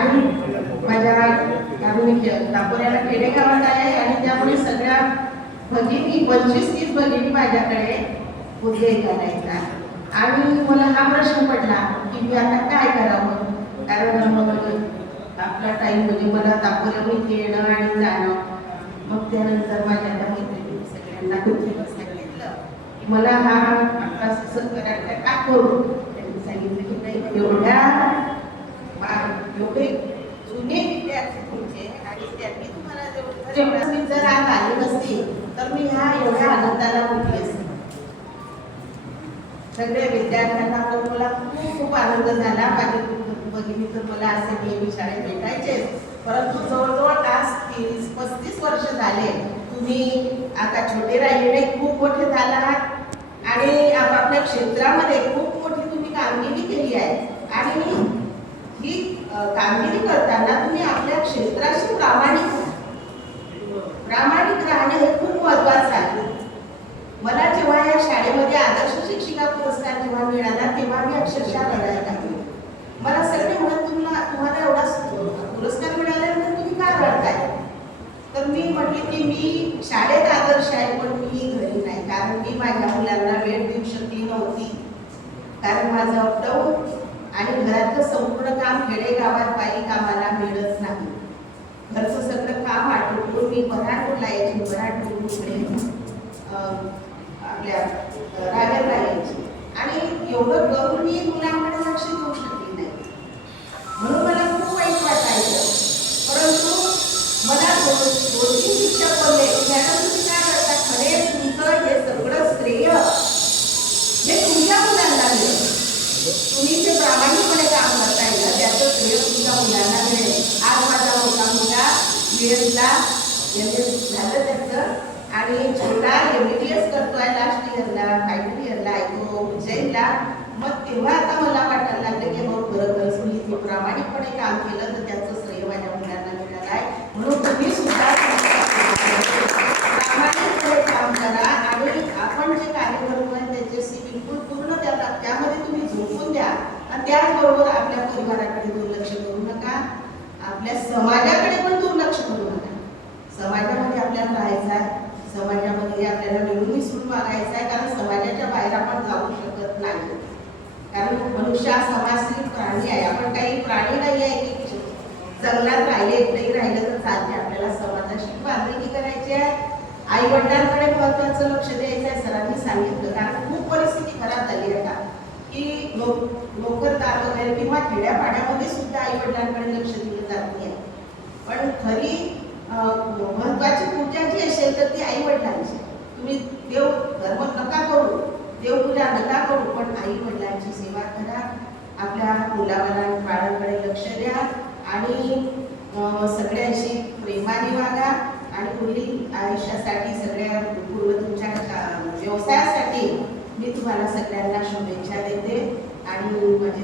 आणि माझ्या दापोऱ्याला खेडेगावात आहे आणि त्यामुळे सगळ्या भगिनी 25-30 भगिनी माझ्याकडे उद्या करायचा आणि मला हा प्रश्न पडला की मी आता काय करावं, कारण आपला टाईम म्हणजे मला दापोऱ्यामध्ये येणं आणि जाणं. मग त्यानंतर माझ्या मैत्रिणी सगळ्यांना सांगितलं की मला हा असं करायचा का करू. त्यांनी सांगितलं की नाही, एवढे जुने विद्यार्थी तुमचे आणि त्यांनी तुम्हाला मी जर आज आले नसते तर मी ह्या एवढ्या आनंदाला उठले असते. सगळ्या विद्यार्थ्यांना पण मला खूप आनंद झाला. माझी भगिनी तर मला असे नेहमी शाळेत भेटायचे, परंतु जवळजवळ आज 30-35 वर्ष झाले. तुम्ही आता छोटे राहिले नाही, खूप मोठे झाला आहात आणि आपापल्या क्षेत्रामध्ये खूप मोठी तुम्ही कामगिरी केली आहे. आणि ही कामगिरी करताना तुम्ही आपल्या क्षेत्राशी प्रामाणिक राहणे हे खूप महत्वाचं आहे. मला जेव्हा या शाळेमध्ये आदर्श शिक्षिका पुरस्कार जेव्हा मिळाला तेव्हा मी अक्षरशः रडायला लागले. मला सगळे म्हणत तुम्हाला एवढा पुरस्कार मिळाल्यानंतर तुम्ही का रडताय. तर मी म्हटले की मी शाळेत आदर्श आहे पण मी घरी नाही, कारण मी माझ्या मुलांना वेळ देऊ शकली नव्हती. कारण माझं अपडाऊन आणि घरातलं संपूर्ण काम खेडेगावात बाई कामाला मिळत नाही. घरचं सगळं काम आटोपून मी बऱ्हाटूरला यायची, बऱ्हाटूर इकडे आपल्या रावेरला यायची आणि एवढं करून मी मुलांकडे लक्ष देऊ शकली नाही. म्हणून मला खूप वाईट वाटायचं. परंतु मला 2-3 शिक्षक बोलले, मॅडम तुम्ही काय करता, खरे तुमचं हे सगळं श्रेय हे तुमच्या मुलांना मिळेल. तुम्ही जे प्रामाणिकपणे काम करताय ना त्याचं श्रेय तुमच्या मुलांना मिळेल. आज माझा मोठा मुलगा बीएडला झालं त्याचं आणि छोटा MBBS करतोय लास्ट इयरला, फायनल इयरला आहे तो उज्जैनला. मग तेव्हा आता मला वाटायला लागलं की मग खरंच मी इथे प्रामाणिकपणे काम केलं तर त्याचं श्रेय माझ्या मुलांना मिळालं आहे. म्हणून तुम्ही सुद्धा प्रामाणिकपणे काम करा आणि आपण जे कार्य करतोय त्याच्याशी बिलकुल पूर्ण त्यामध्ये तुम्ही झोपून द्या. आणि त्याचबरोबर आपल्या परिवाराकडे दुर्लक्ष करू नका, आपल्या समाजाकडे पण दुर्लक्ष करू नका. समाजामध्ये आपल्याला राहायचं आहे, समाजामध्ये आपल्याला मिळून मिसळून वागायचं आहे, कारण समाजाच्या बाहेर आपण जाऊ शकत नाही. कारण मनुष्य हा समाजशील प्राणी आहे. आपण काही प्राणी नाही आहे की जंगलात राहिले नाही राहिलं तर चालते. आपल्याला समाजाशी बांधिलकी करायची आहे. आई वडिलांकडे महत्वाचं लक्ष द्यायचं आहे. सरांनी सांगितलं, कारण खूप परिस्थिती खराब झाली आहे का की नोकरदार वगैरे किंवा खेड्यापाड्यामध्ये सुद्धा आई वडिलांकडे लक्ष दिलं जात नाही. पण खरी महत्वाची पूजा जी असेल तर ती आई वडिलांची. तुम्ही देव धर्म नका करू, देवपूजा नका करू, पण आई वडिलांची सेवा करा. आपल्या मुलाबाळांकडे लक्ष द्या आणि सगळ्यांशी प्रेमाने वागा. आणि पुढील आयुष्यासाठी सगळ्या तुमच्या व्यवसायासाठी मी तुम्हाला सगळ्यांना शुभेच्छा देते आणि माझे